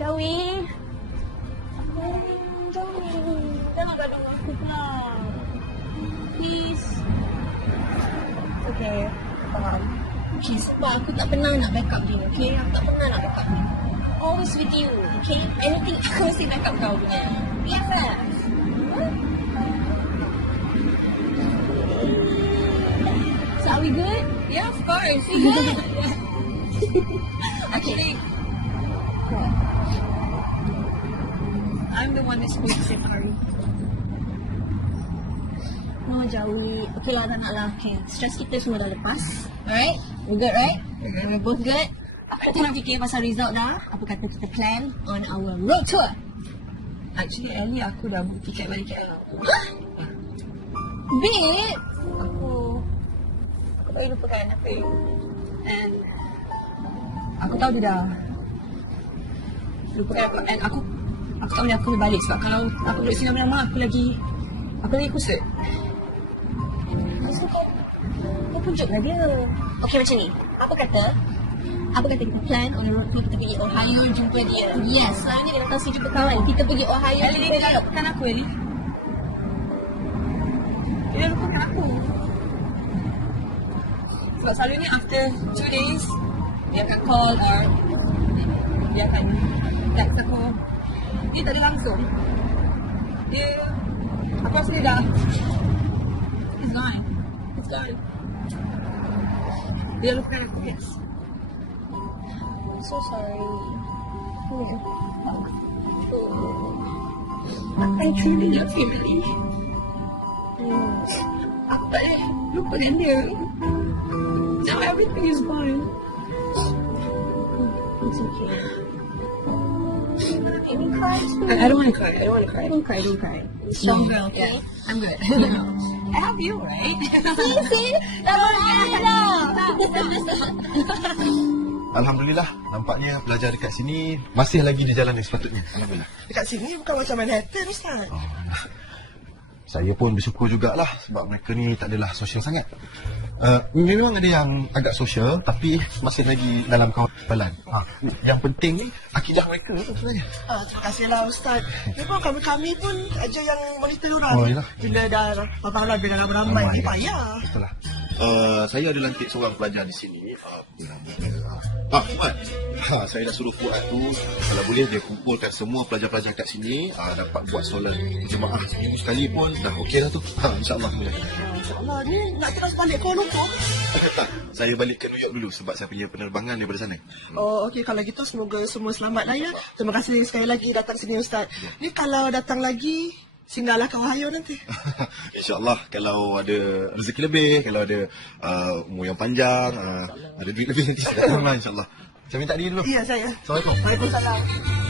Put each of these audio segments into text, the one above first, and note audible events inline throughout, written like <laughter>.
Jawi. Jawi. Jangan gaduh dengan aku pula. Please. Okay. Faham. Okay, sebab aku tak pernah nak backup dia, okay? Aku tak pernah nak backup dia. Always with you, okay? Anything aku mesti backup kau punya. BFF. So are we good? Yeah, of course. We good. <laughs> The one that's supposed to. No, Jawi. Okay lah, tak nak lah. Okay, stress kita semua dah lepas. Alright? We're good, right? We're both good. Apa kata nak fikir pasal result dah? Apa kata kita plan on our road tour? Actually, Ellie aku dah book tiket balik KL. Babe! Aku... Aku tak lupakan apa yang... And Aku tahu dia dah lupakan aku. And aku aku tak boleh aku balik sebab kalau aku duduk sini lama-lama aku lagi aku lagi kusut. Lepas tu kau... Kau pujuklah dia. Okay macam ni. Apa kata? Apa kata kita plan on the road tour kita pergi Ohio jumpa dia. Yes, selalunya dia datang sini jumpa kawan. Kita pergi Ohio jumpa dia dia. lupakan aku Ellie. Dia dah lupakan aku. Sebab selalunya after two days dia akan call or dia akan text aku. Dia tak ada langsung. Dia aku rasa dia dah It's gone. It's gone. Dia dah lupakan aku guys. I'm so sorry. I truly love him, Ellie. Aku tak boleh lupakan dia. Now everything is gone. It's okay. Make me cry too. I, I don't want to cry. I don't want to cry. Don't cry, don't cry. Strong girl, okay? I'm good. <laughs> I have you, right? See? Dah boleh dah. Alhamdulillah, nampaknya pelajar dekat sini masih lagi di jalan yang sepatutnya. Alhamdulillah. Dekat sini bukan macam Manhattan Ustaz. Oh, saya pun bersyukur jugalah sebab mereka ni tak adalah sosial sangat. Uh, memang ada yang agak sosial tapi masih lagi dalam kawalan. Ha, yang penting ni akidah mereka tu sebenarnya. Ah, terima kasihlah Ustaz. Memang kami-kami pun aja yang monitor orang. Oh, yelah. Bila dah paparan bila dah Ramai, dia ya. payah. Betul lah. Uh, saya ada lantik seorang pelajar di sini. Uh, Ah, Fuad. Ha, saya dah suruh Fuad tu kalau boleh dia kumpulkan semua pelajar-pelajar kat sini uh, dapat buat solat jemaah seminggu sekali pun dah okey dah tu. Ha, insyaAllah. InsyaAllah ni nak terus balik Kuala Lumpur. tak, saya balik ke New York dulu sebab saya punya penerbangan daripada sana. Oh, okey kalau gitu semoga semua selamat lah ya. Terima kasih sekali lagi datang sini Ustaz. Ni kalau datang lagi singgahlah ke Ohio nanti. <laughs> InsyaAllah kalau ada rezeki lebih, kalau ada uh, umur yang panjang, uh, ada duit lebih nanti saya lah <laughs> insyaAllah. Saya minta diri dulu. Iya saya. Assalamualaikum. Waalaikumsalam.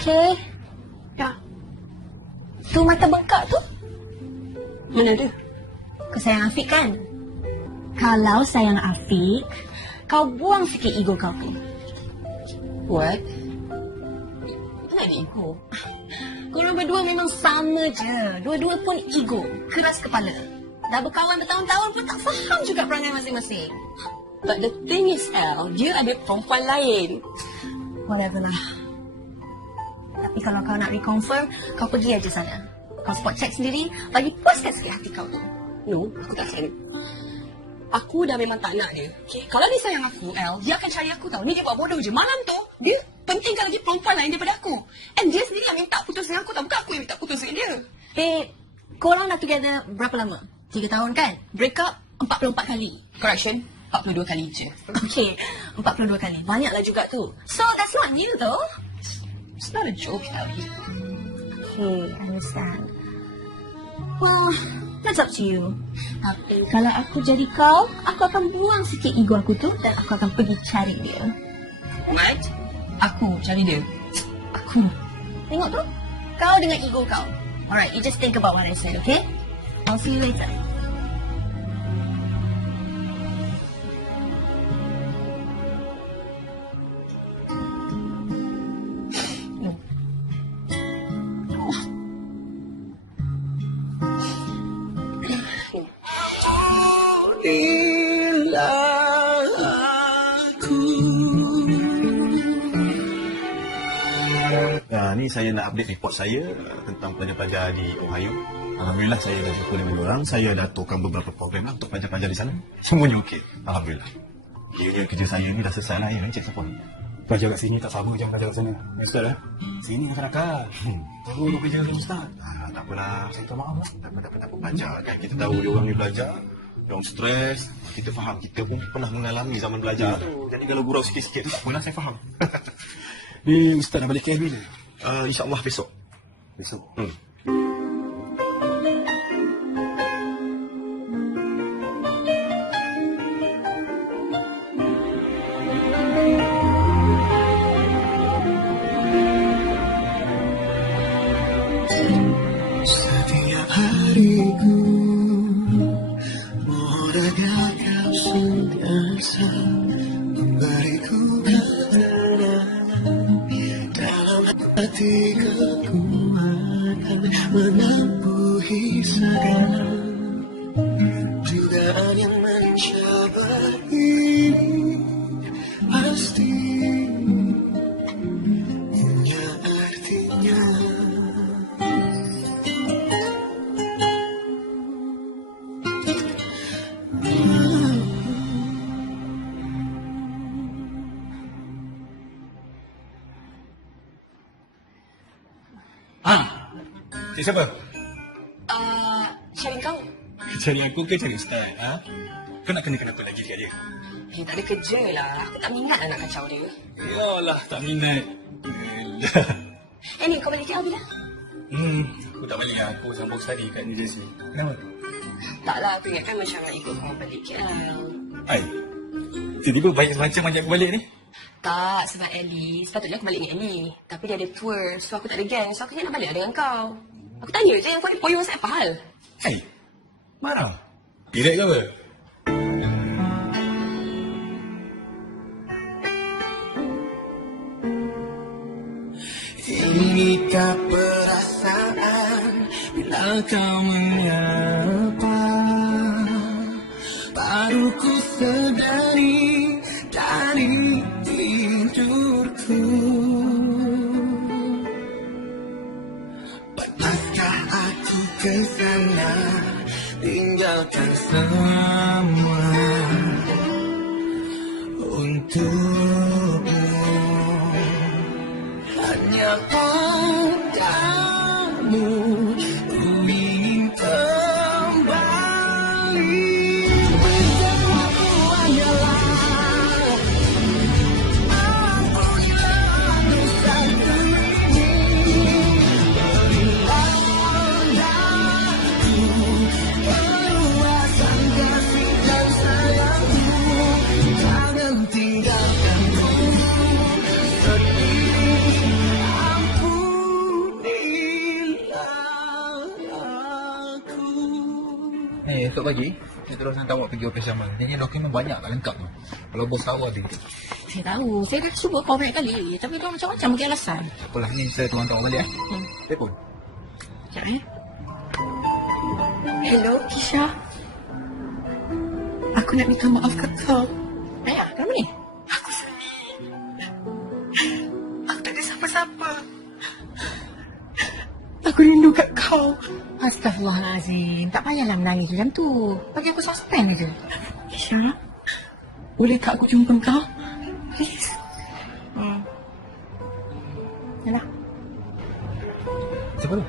Okay? Ya. Tu mata bengkak tu? Mana tu? Kau sayang Afiq kan? Kalau sayang Afiq, kau buang sikit ego kau tu. What? Mana ada ego? Korang berdua memang sama je. Dua-dua pun ego. Keras kepala. Dah berkawan bertahun-tahun pun tak faham juga perangai masing-masing. But the thing is, El, dia ada perempuan lain. Whatever lah. Tapi kalau kau nak reconfirm, kau pergi aja sana. Kau spot check sendiri, bagi puaskan sikit hati kau tu. No, aku tak sayang. Aku dah memang tak nak dia. Okay? Kalau dia sayang aku, El, dia akan cari aku tau. Ni dia buat bodoh je. Malam tu, dia pentingkan lagi perempuan lain daripada aku. And dia sendiri yang minta putus dengan aku tau. Bukan aku yang minta putus dengan dia. Eh, korang dah together berapa lama? Tiga tahun kan? Break up 44 kali. Correction, 42 kali je. Okay, 42 kali. Banyaklah juga tu. So, that's not new though. It's not a joke, Ellie. Okay, I understand. Well, that's up to you. Tapi kalau aku jadi kau, aku akan buang sikit ego aku tu dan aku akan pergi cari dia. What? Aku cari dia. Aku. Tengok tu. Kau dengan ego kau. Alright, you just think about what I said, okay? I'll see you later. Ni saya nak update report saya uh, tentang pelajar-pelajar di Ohio. Alhamdulillah saya dah jumpa dengan orang. Saya dah aturkan beberapa program lah untuk pelajar-pelajar di sana. Semuanya okey. Alhamdulillah. Kiranya kerja saya ni dah selesai lah. Ya, Encik siapa? Pelajar kat sini tak sama macam pelajar kat sana. Ya, Ustaz eh? Sini nakal-nakal. Hmm. Baru duk kerja dengan Ustaz. Ah, tak apalah. Saya minta maaf lah. Tak apa, tak apa, tak apa. Belajar kan. Kita tahu dia orang ni belajar. Dia orang stres. Kita faham. Kita pun pernah mengalami zaman belajar tu. Jadi kalau gurau sikit-sikit tu tak apalah. Saya faham. Ni Ustaz nak balik KL bila? Uh, InsyaAllah besok. Besok. Hmm. Cari aku ke cari Ustaz? Ha? Kau nak kena kenapa lagi dekat dia? Dia tak ada kerja lah. Aku tak minat lah nak kacau dia. Yalah, tak minat. Yalah. <laughs> Eh ni, kau balik KL bila? Hmm, aku tak balik lah. Aku sambung study kat New Jersey. Kenapa? Tak lah, aku ingatkan macam nak ikut kau balik KL. Hai. Tiba-tiba banyak macam ajak aku balik ni. Tak, sebab Ellie. Sepatutnya aku balik dengan Ellie. Tapi dia ada tour. So aku tak ada gang. So aku nak balik lah dengan kau. Aku tanya je kau ni poyong saya apa hal? Hai. Marah. Pilih ke apa? Inikah perasaan bila kau menyapa Semua Untukmu. Hanya padamu Esok pagi, saya terus hantar awak pergi ofis Jamal. Ini dokumen banyak tak lengkap tu. Kalau bos tahu ada gitu. Saya tahu. Saya dah cuba call banyak kali. Tapi dia macam-macam bagi alasan. Apalah, ni saya tolong awak balik eh. Hmm. Telefon. Sekejap eh. Hello, Kisha. Aku nak minta maaf kat kau. Ayah, kenapa ni? Aku sedih. Aku tak ada siapa-siapa. Aku rindu kau. Astaghfirullahalazim. Tak payahlah menangis macam tu. Bagi aku suspend je. Kisha, boleh tak aku jumpa kau? Please. Hmm. Yalah. Siapa tu?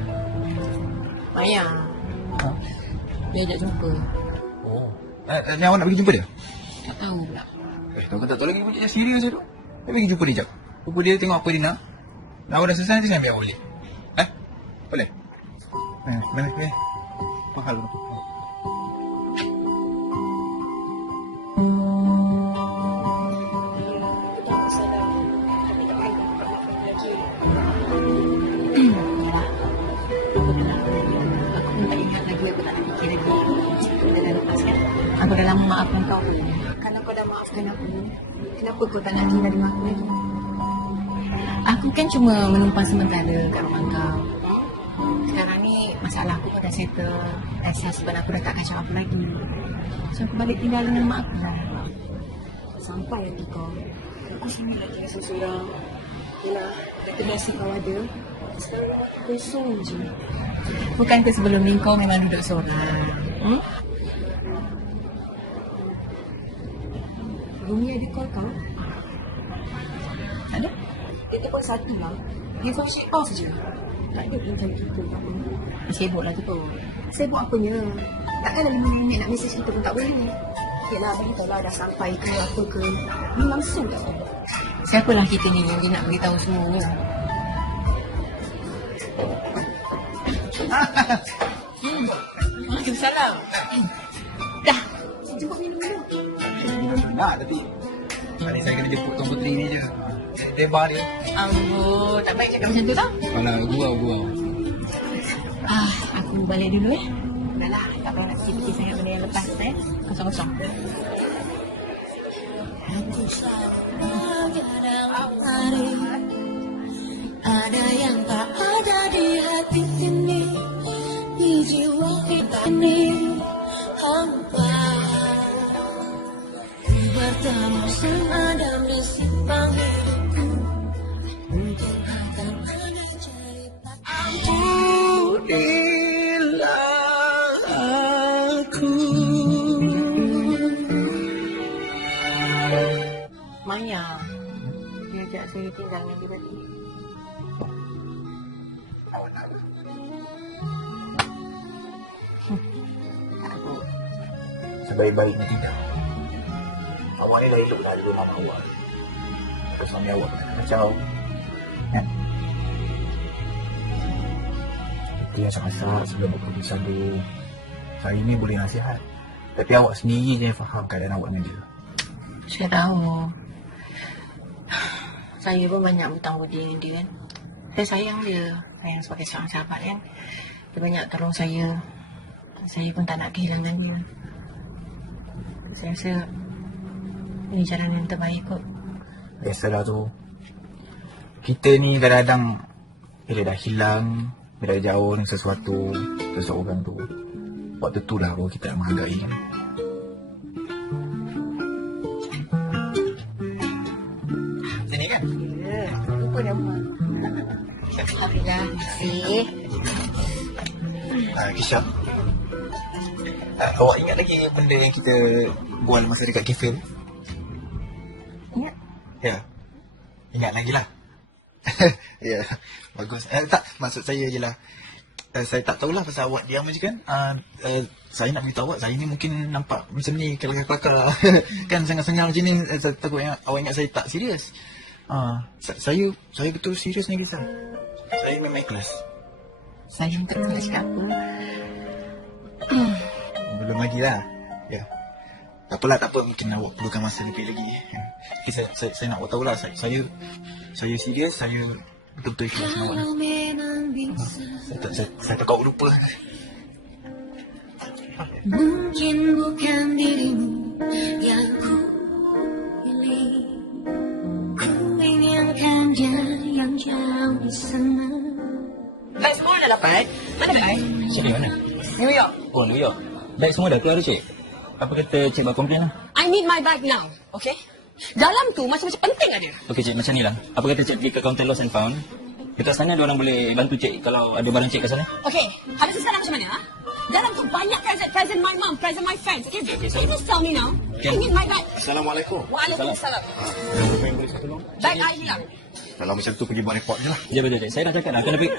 Maya. Ha? Dia ajak jumpa. Oh. Eh, eh, ni awak nak pergi jumpa dia? Tak tahu pula. Eh, tahu tak tahu lagi dia serius tu. Saya pergi jumpa dia jap. Jumpa dia tengok apa dia nak. Nak awak dah selesai nanti saya ambil awak balik. Eh? Boleh? Mahal tu. Yalah. Aku dah lama maafkan kau Kalau kau dah maafkan aku Kenapa kau tak nak tinggal dengan aku lagi Aku kan cuma menumpang sementara kat rumah kau masalah aku pun dah settle. Dan husband aku dah tak kacau aku lagi. So aku balik tinggal dengan mak aku lah. Sampai hati kau. Aku sini lagi seorang Yelah, kata nasib kau ada. Sekarang aku kosong je. Bukan ke sebelum ni kau memang duduk seorang? Hmm? Rumi ada call kau? Ada? Dia telepon satu lah. Dia phone switch off je Tak ada intan kita ke apa Sibuk lah tu tu Sibuk apanya? Takkan dah lima minit nak mesej kita pun tak boleh Yelah, beritahu lah dah sampai ke apa ke Ni langsung tak Siapalah kita ni yang dia nak beritahu semua ni Hmm. <laughs> Waalaikumsalam. Dah. Jemput minum dulu. Nak tapi Tadi saya kena jemput Tuan Puteri ni je Dia bar dia Ambo, tak baik cakap macam tu tau. Alah gurau-gurau Ah, aku balik dulu eh. Dah lah, tak payah nak fikir sangat benda yang lepas eh. Kosong-kosong. Ada yang tak ada di hati ini Di jiwa kita ini Hampa Bertemu sang Adam di simpang Ampunilah aku. Maya. Dia ajak saya tinggal dengan dia tadi. <laughs> Sebaik-baiknya tidak. Awak ni dah elok dah di rumah awak. Kalau suami awak. Kena Dia masak sebelum berkeputusan tu Saya ni boleh nasihat Tapi awak sendiri je yang faham keadaan awak dengan dia Saya tahu. Saya pun banyak hutang budi dengan dia kan. Saya sayang dia. Sayang sebagai seorang sahabat kan. Dia banyak tolong saya. Saya pun tak nak kehilangannya. Saya rasa ini jalan yang terbaik kot. Biasalah tu Kita ni kadang-kadang Bila dah hilang Bila jauh dengan sesuatu Seseorang tu Waktu tu lah baru kita nak menghargai kan Sini kan? Ya, lupa nama. Alhamdulillah, masih. Uh, Kisha uh, Awak ingat lagi benda yang kita Bual masa dekat kafe tu? Ingat? Ya Ingat lagi lah <laughs> Ya Bagus. Eh, Tak maksud saya je lah uh, Saya tak tahulah pasal awak diam je kan. Uh, uh, Saya nak beritahu awak Saya ni mungkin nampak macam ni Kelakar-kelakar. <laughs> Kan sangat-sangat macam ni uh, Saya takut yang awak ingat saya tak serius. Uh, Saya Saya betul serius ni Kisah Saya memang ikhlas. Saya tak tahu nak cakap apa. Belum lagi lah. Ya. Tak apalah tak apa. Mungkin awak perlukan masa lebih lagi. Okay, saya, saya, saya nak awak tahulah Saya Saya, saya serius Saya betul-betul ikhlas dengan awak saya, tak- saya, saya takut awak lupa Mungkin bukan dirimu yang ku pilih Ku inginkan dia yang jauh di sana Bag semua dah dapat. Mana? Cik di mana? New York. Oh, New York. Bag semua dah keluar dah, Cik? Apa kata Cik buat komplain lah? I need my bag now. Okay? Dalam tu macam-macam penting ada. Okey, Cik, macam ni lah. Apa kata Cik pergi ke kaunter lost and found? Dekat sana ada orang boleh bantu Cik kalau ada barang Cik kat sana. Okay, habis sekarang macam mana? Ha? Dalam tu banyak present, present my mom, present my friends. Okay, okay so you just tell me now. I need my bag. Assalamualaikum. Waalaikumsalam. Bag I hilang. Kalau macam tu pergi buat report je lah. Ya, betul, Cik. Saya dah cakap dah. Kena pergi.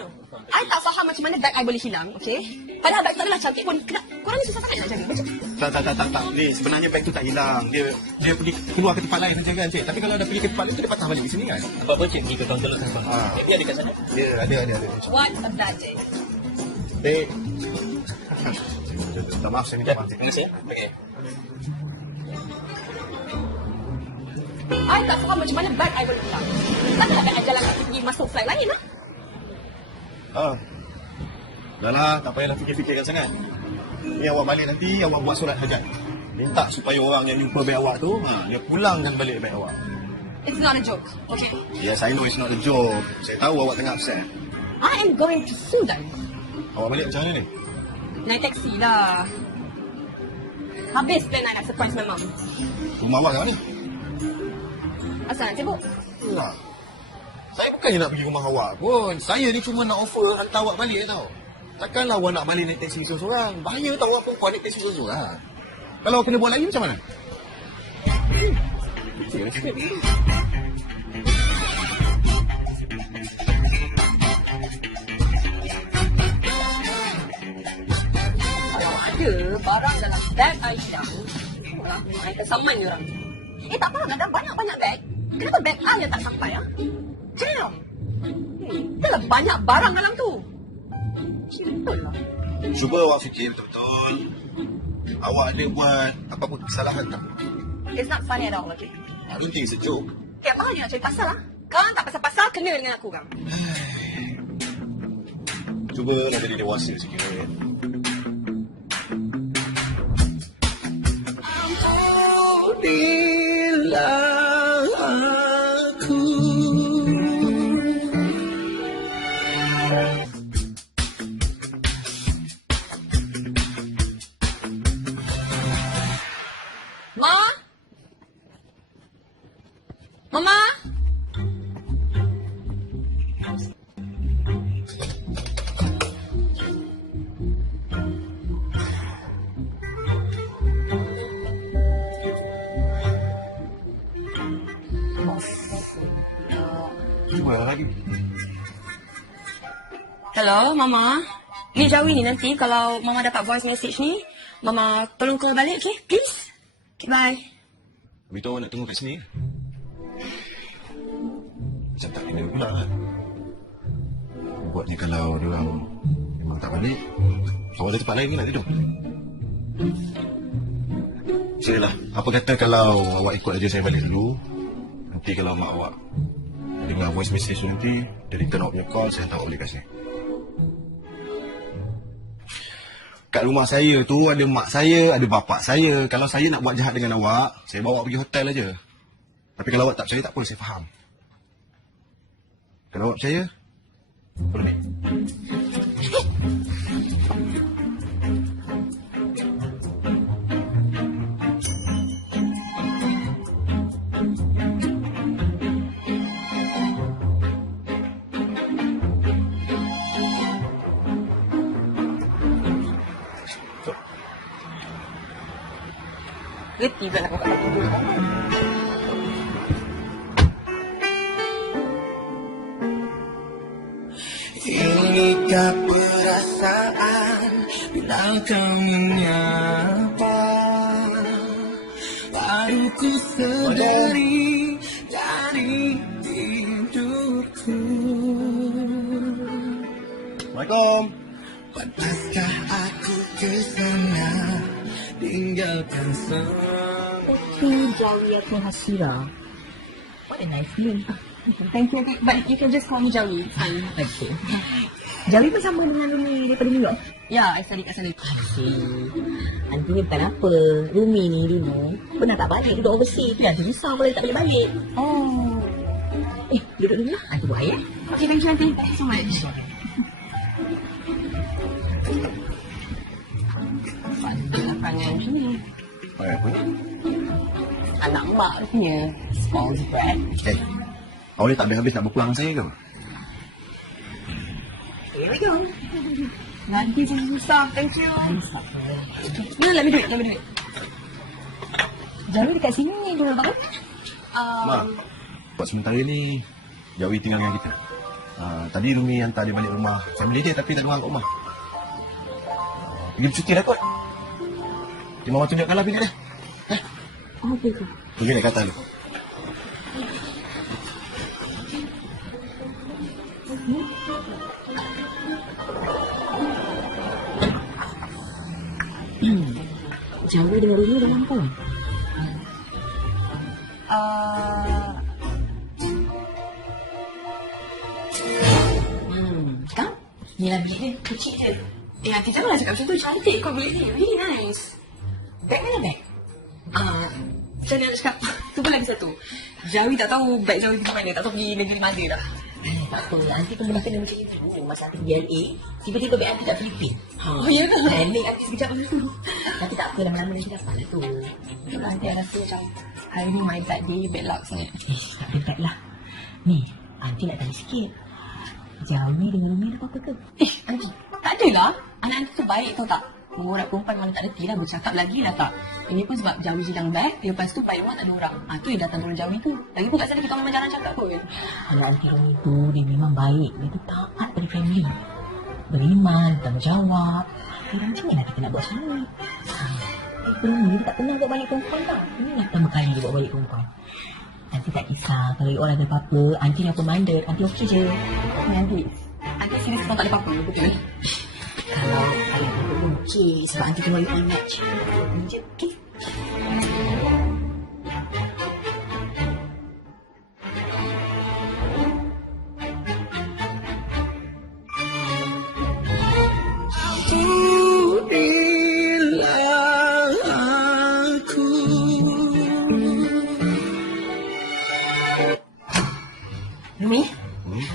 I tak faham macam mana bag I boleh hilang, okay? Padahal bag tak adalah cantik pun. Kena, korang ni susah sangat nak jaga. Macam, Tak, tak, tak, tak, tak. Ni sebenarnya beg tu tak hilang. Dia dia pergi keluar ke tempat lain saja kan, cik. Tapi kalau dah pergi ke tempat lain tu dia patah balik di sini kan. Apa-apa Cik pergi ke kaunter lost and found. Ah. Dia ada kat sana. Ya, ada, ada, ada. what a bad day. Baik. Tak maaf, saya minta maaf. Terima kasih. Okey. I tak faham macam mana bag I boleh. Takkanlah bag I jalan kaki pergi masuk flight lain lah. Ah. Dah lah, tak payahlah fikir-fikirkan sangat. Ni awak balik nanti, awak buat surat hajat. Minta supaya orang yang jumpa beg awak tu, ha, dia pulangkan balik beg awak. It's not a joke, okay? Yes, I know it's not a joke. Saya tahu awak tengah upset. I am going to sue them. Awak balik macam mana ni? Naik taksi lah. Habis plan I nak surprise my mum. Rumah awak kat mana? Asal nak sibuk? Lah. Saya bukannya nak pergi rumah awak pun. Saya ni cuma nak offer hantar awak balik tau. Takkanlah awak nak balik naik taksi seorang-seorang. Bahaya tau awak perempuan naik taksi seorang-seorang. Kalau kena buat lagi macam mana? Kalau ada barang dalam bag I hilang, lah, saman orang. Eh tak apa, ada banyak-banyak bag. Kenapa bag I yang tak sampai ah? Damn! Hmm, itulah banyak barang dalam tu. Betul lah. Cuba awak fikir betul-betul. Awak ada buat apa-apa kesalahan tak? It's not funny at all, okay? I don't think it's a joke. Tiap hari nak cari pasal lah. Kau tak pasal-pasal kena dengan aku kan? <sighs> Cuba nak jadi dewasa sikit. Ampunilah Mama. Ni Jawi ni nanti kalau Mama dapat voice message ni, Mama tolong call balik, okay? Please? Okay, bye. Beritahu awak nak tunggu kat sini. Macam tak kena pula kan. Buatnya kalau dia orang memang tak balik, awak ada tempat lain ke nak tidur? Silalah, apa kata kalau awak ikut aja saya balik dulu. Nanti kalau mak awak dengar voice message nanti, dia return awak punya call, saya balik kat sini. Kat rumah saya tu ada mak saya, ada bapak saya. Kalau saya nak buat jahat dengan awak, saya bawa pergi hotel aja. Tapi kalau awak tak percaya, tak apa, saya faham. Kalau awak percaya, boleh. Reti pula nak kakak tidur. Inikah perasaan Bila kau menyapa Baru ku sedari Dari tidurku Assalamualaikum. Panaskah aku ke sana Tinggalkan semua Itu Jawi atau Hasira. What a nice name. Thank you, okay. but you can just call me Jawi. Fine. Okay. Jawi pun sama dengan Rumi daripada New York. Ya, I study kat sana. Okay. Anti ni bukan apa. Rumi ni dulu pernah tak balik duduk overseas. Tu yang Anti risau kalau dia tak boleh balik. Oh. Eh, duduk dulu lah. Anti buat air. Okay, thank you, Auntie. Thank you so much. Pandai lah perangai macam ni. Anak mak punya small brat. Eh, awak ni tak habis-habis nak berpulang saya ke? Here we go. Nanti jadi susah. Thank you. No, let me do it. Let me do it. Jawi dekat sini ni dulu tak Um, Mak, buat sementara ni Jawi tinggal dengan kita. Uh, tadi Rumi hantar dia balik rumah family dia tapi tak ada orang kat rumah. Uh, pergi bercuti dah kot. Dia mama tunjukkan lah bilik dia. Okay ke? Pergi naik kata dulu. Jawa dengan Rumi dah mampu. uh, Hmm, kan? Ni lah bilik dia. Kecil je. eh, Auntie janganlah cakap macam tu. Cantik kau bilik ni. Really nice. Bag mana bag? Macam mana nak cakap? Tu pun lagi satu. Jawi tak tahu beg Jawi pergi mana. Tak tahu pergi negeri mana dah. Eh, tak apa. Nanti tu pernah kena macam itu. Masa nanti pergi LA, tiba-tiba bag nanti kat Filipin. Ha. Oh, ya ke? Panik nanti sekejap dulu. Nanti tak apa lama-lama nanti dapat lah tu. Nanti I rasa macam hari ni my bad day, bad luck sangat. Eh, tak ada bag lah. Ni, Aunty nak tanya sikit. Jawi dengan Rumi ada apa-apa ke? Eh, Auntie, tak adalah. Anak-anak tu baik tau tak? Orang perempuan mana tak reti lah bercakap lagi lah tak. Ini pun sebab Jawi hilang beg, lepas tu baik rumah tak ada orang. Ha, tu yang datang turun Jawi tu. Lagi pun kat sana kita memang jarang cakap pun. Anak Aunty Rumi tu, dia memang baik. Dia tu taat pada family. Beriman, tanggungjawab. Kira macam mana kita nak buat semua ni? Ha. Eh, Rumi dia tak pernah buat balik perempuan tau. Ini nak pertama kali dia buat balik perempuan. Nanti tak kisah. Kalau all ada apa-apa, ni apa minded. Aunty okey je. Ni Auntie, Auntie sini semua tak ada apa-apa. Betul. Kalau apa pun okey. Sebab Aunty tengok you all match. Ni je, okey? Berilah aku Rumi?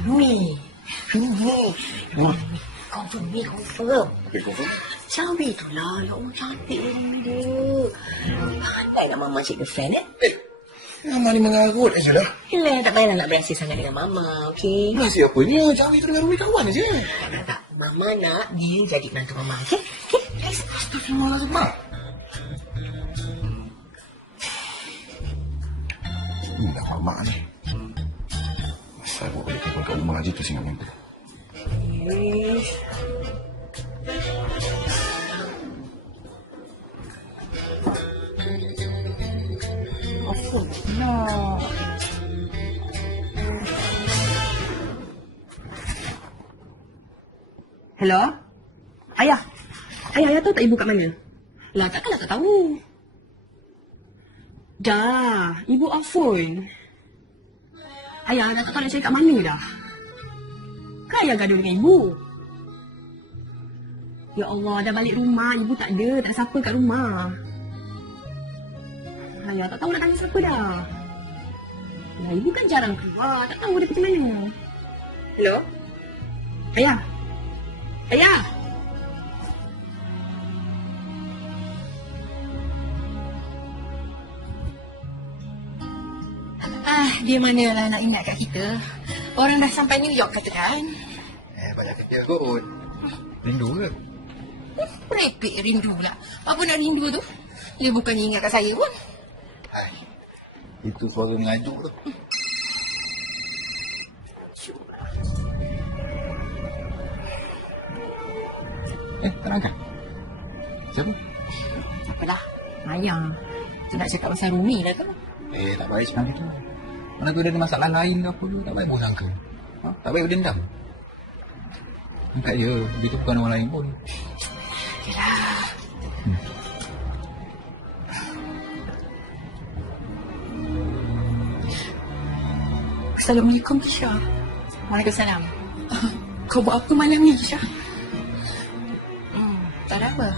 Rumi? Rumi? Rumi? Kau Rumi confirm. Okay, confirm. Cawi tu lah. Ya Allah, cantik dia Rumi dia. Pandai nak mama cik girlfriend eh? Mama ni mengarut je lah. Yelah, tak payahlah nak berasa sangat dengan mama, okey? Masih apanya? Jawi tu dengan Rumi kawan je. Tak, tak, tak. Mama nak dia jadi menantu mama, okey? Okey? Please. Astagfirullahaladzim, Mak. Ini dah lama ni. Saya buat balik kat rumah je tu singa tu. Please. Pula? Hello? Ayah? Ayah, ayah tahu tak ibu kat mana? Lah, takkanlah tak tahu. Dah, ibu off phone. Ayah, dah tak tahu nak cari kat mana dah. Kan ayah gaduh dengan ibu? Ya Allah, dah balik rumah. Ibu tak ada. Tak ada siapa kat rumah. Ayah tak tahu nak tanya siapa dah. Ya, ibu kan jarang keluar. Tak tahu dia pergi mana. Hello? Ayah? Ayah? Ah, dia manalah nak ingat kat kita. Orang dah sampai New York kata kan? Eh, banyak kerja kot. Rindu ke? Merepek rindu pula. Apa nak rindu tu? Dia bukannya ingat kat saya pun. Itu suara mengajuk tu. Eh, tak nak angkat? Siapa? Apalah, Maya. Dia nak cakap pasal Rumi lah tu. Eh, tak baik sebenarnya tu. Mana tu dia ada masalah lain ke apa ke, tak baik pun sangka. Ha? Tak baik berdendam. Angkat je, dia tu bukan orang lain pun. Yelah. Assalamualaikum Kisha. Waalaikumsalam. <laughs> Kau buat apa malam ni Kisha? Hmm, tak ada apa.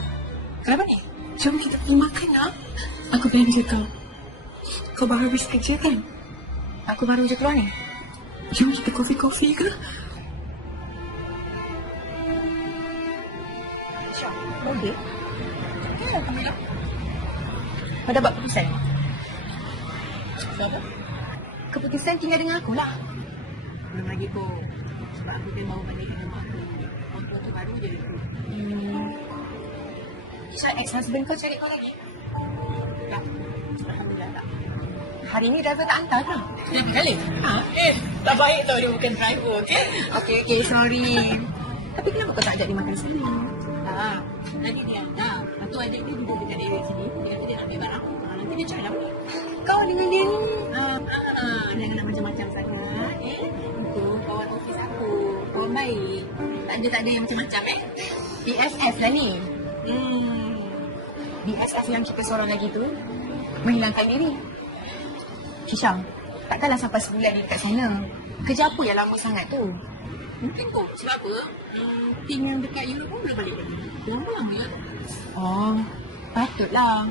Kenapa ni? Jom kita pergi makan nak. Aku pengen je kau. Kau baru habis kerja kan? Aku baru je keluar ni. Jom kita kopi-kopi ke? Syah, boleh? Ya, kami dah. Kau dah buat keputusan? Siapa? Keputusan tinggal dengan aku lah. Belum lagi kok. Sebab aku dia mau balik dengan mak aku. Orang tu baru je. Hmm. Syah, ex-husband kau cari kau lagi? Tak. Alhamdulillah tak. Hari ni driver tak hantar ke? Kenapa kali? Ha? Eh, tak baik tau dia bukan driver, okey? Okay, okay, sorry. Tapi kenapa kau tak ajak dia makan sini? Ha, nanti dia hantar. Lepas tu adik dia duduk dekat area sini. Dia kata dia nak ambil barang. Ha, nanti dia cakap apa? Kau dengan dia ni. Ha, ha, jangan nak macam-macam sangat. Eh, itu kawan ofis aku. Kawan baik. Tak ada, tak ada yang macam-macam eh. BFF lah ni. Hmm. BFF yang kita seorang lagi tu menghilangkan diri. Hisham, takkanlah sampai sebulan ni kat sana. Kerja apa yang lama sangat tu? Mungkin kok. Sebab apa? Hmm, tim yang dekat Europe pun belum balik lagi. Lama ya. Oh, patutlah.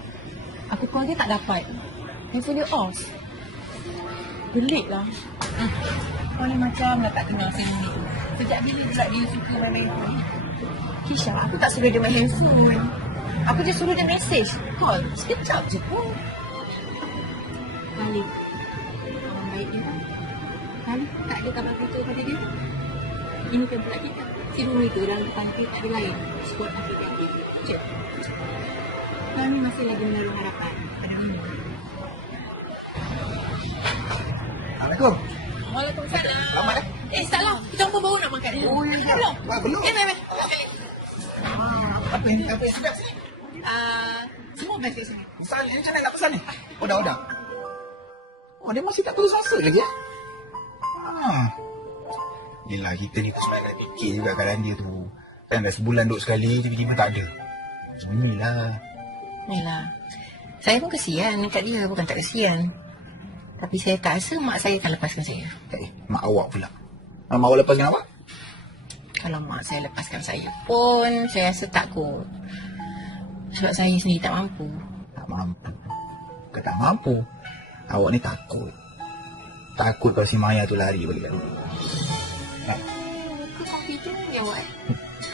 Aku call dia tak dapat. Handphone dia off. Pelik lah. Hmm. Kau ni macam dah tak kenal saya ni tu. Sejak bila pula dia suka main-main tu? Kisha, aku tak suruh dia main handphone. Aku je suruh dia message. Call. Sekejap je pun. Kali. Orang baik dia. Kan? Tak ada kabar putus pada dia. Ini kan pula kita. Si Rumi tu dalam depan kita tak ada lain. Squad aku. Cik. Kami masih lagi menaruh harapan pada Rumi. Assalamualaikum. Waalaikumsalam. Selamat eh. Eh, salah. Kita pun baru nak makan. Oh, ya, ya. Belum. Ah, belum. Ya, memang. Okay. Apa yang apa yang sedap sini? Ah, semua best kat sini. Pesan ni macam mana nak pesan ni? Odah, odah. Oh, dia masih tak putus asa lagi ya? Ah. Yelah, kita ni sebenarnya nak fikir juga keadaan dia tu. Kan dah sebulan duduk sekali, tiba-tiba tak ada. Macam inilah. Yalah. Saya pun kesian dekat dia, bukan tak kesian. Tapi saya tak rasa mak saya akan lepaskan saya. Eh, mak awak pula. Ah, mak awak lepaskan awak? Kalau mak saya lepaskan saya pun, saya rasa takut. Sebab saya sendiri tak mampu. Tak mampu. Kau tak mampu. Awak ni takut. Takut kalau si Maya tu lari balik kat rumah. Kau confident je awak eh?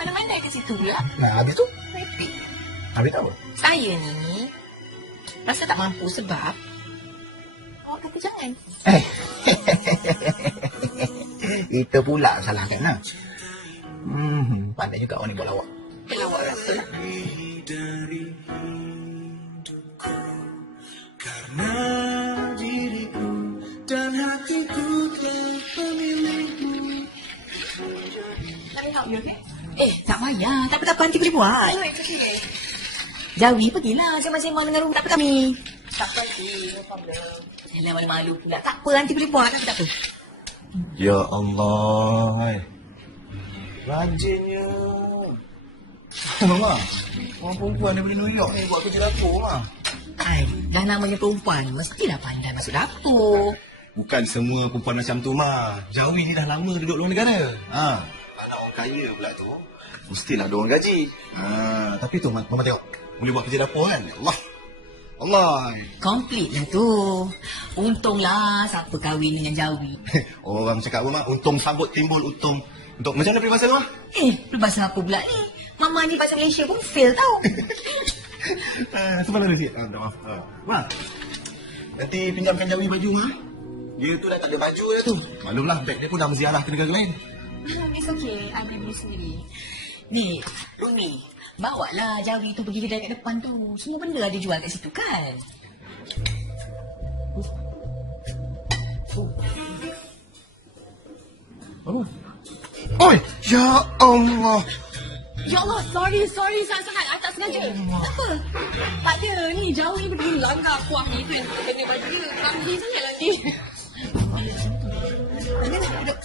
Mana-mana ke situ pula? Nah, habis tu? Merepek. Habis tak apa? Saya ni rasa tak mampu sebab awak kata jangan. Eh. <laughs> Itu pula salah kan lah. Hmm, pandai juga awak ni buat lawak. Kalau awak rasa lah. Karena diriku dan hatiku telah memilihmu Let me help you, okay? Eh, tak payah. Tak apa-apa, nanti boleh buat. Oh, it's okay. Jawi, pergilah sembang-sembang dengan rumah tak kami. Tak apa, no problem. Yalah, malu-malu pula. Tak apa, nanti boleh buat. Tak apa, tak apa. Ya Allah. Rajinnya. Mama, orang perempuan daripada New York ni buat kerja dapur, Mama. Ai, dah namanya perempuan. Mestilah pandai masuk dapur. Bukan semua perempuan macam tu, Ma. Jawi ni dah lama duduk luar negara. Ha. Anak orang kaya pula tu, mestilah ada orang gaji. Ha, tapi tu, Mama tengok. Boleh buat kerja dapur kan? Ya Allah. Allah. Komplit lah tu. Untunglah siapa kahwin dengan Jawi. <laughs> Orang cakap apa, Ma? Untung sambut timbul untung. Untuk macam mana peribahasa tu? Eh, peribahasa apa pula ni? Mama ni bahasa Malaysia pun fail tau. <laughs> Ah, Sebentar dulu sikit. Ah, maaf. Ah. Ma, nanti pinjamkan Jawi baju, Ma. Dia tu dah tak ada baju dah tu. Maklumlah, beg dia pun dah menziarah ke negara lain. Hmm, it's okay. I beli sendiri. Ni, Rumi. Bawa lah jari tu pergi kedai kat depan tu. Semua benda ada jual kat situ kan? Oh. Oh. Oi! Ya Allah! Ya Allah, sorry, sorry sangat-sangat. Saya tak sengaja. Oh, Apa? Tak ada. Ni jauh ni berdua langgar kuah ni. Kan? Tu kena baju dia. Kami sangat lagi. Ini Mana nak duduk?